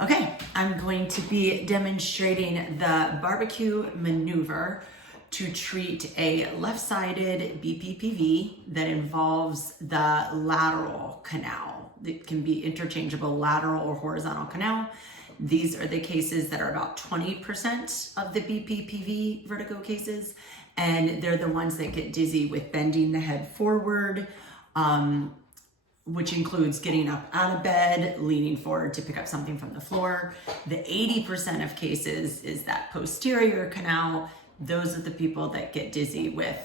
Okay, I'm going to be demonstrating the BBQ maneuver to treat a left-sided BPPV that involves the lateral canal. It can be interchangeable lateral or horizontal canal. These are the cases that are about 20% of the BPPV vertigo cases, and they're the ones that get dizzy with bending the head forward, which includes getting up out of bed, leaning forward to pick up something from the floor. The 80% of cases is that posterior canal. Those are the people that get dizzy with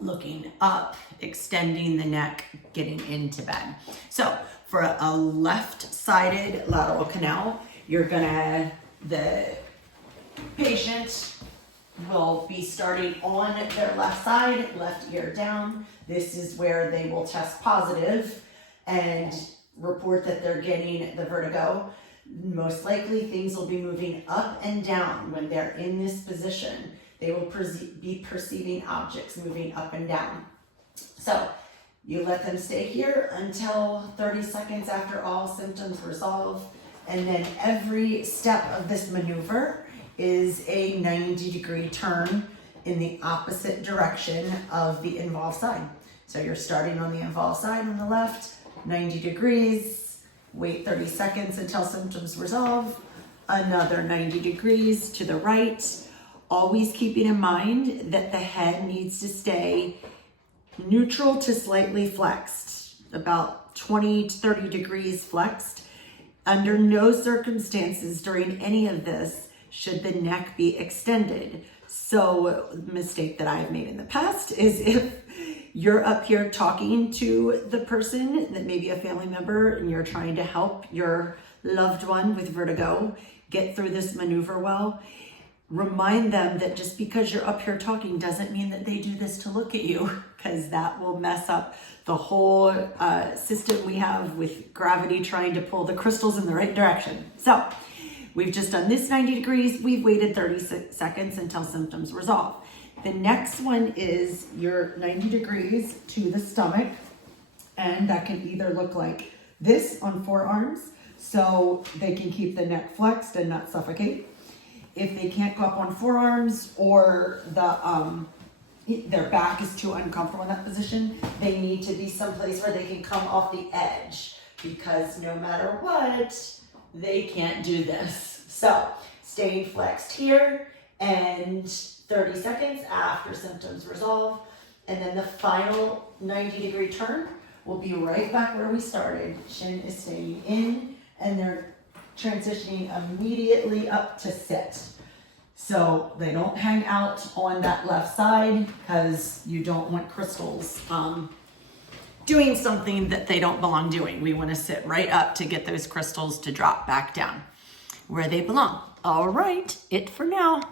looking up, extending the neck, getting into bed. So for a left-sided lateral canal, the patient will be starting on their left side, left ear down. This is where they will test positive and report that they're getting the vertigo. Most likely things will be moving up and down when they're in this position. They will be perceiving objects moving up and down. So you let them stay here until 30 seconds after all symptoms resolve. And then every step of this maneuver is a 90-degree turn in the opposite direction of the involved side. So you're starting on the involved side on the left, 90 degrees, wait 30 seconds until symptoms resolve, another 90 degrees to the right, always keeping in mind that the head needs to stay neutral to slightly flexed, about 20 to 30 degrees flexed. Under no circumstances during any of this should the neck be extended. So the mistake that I've made in the past is if you're up here talking to the person that may be a family member and you're trying to help your loved one with vertigo get through this maneuver well, remind them that just because you're up here talking doesn't mean that they do this to look at you, because that will mess up the whole system we have with gravity trying to pull the crystals in the right direction. So we've just done this 90 degrees. We've waited 30 seconds until symptoms resolve. The next one is your 90 degrees to the stomach, and that can either look like this on forearms, so they can keep the neck flexed and not suffocate. If they can't go up on forearms, or their back is too uncomfortable in that position, they need to be someplace where they can come off the edge, because no matter what, they can't do this. So staying flexed here, and 30 seconds after symptoms resolve, and then the final 90-degree turn will be right back where we started. Shin is staying in, and they're transitioning immediately up to sit. So they don't hang out on that left side, because you don't want crystals doing something that they don't belong doing. We want to sit right up to get those crystals to drop back down where they belong. All right, it for now.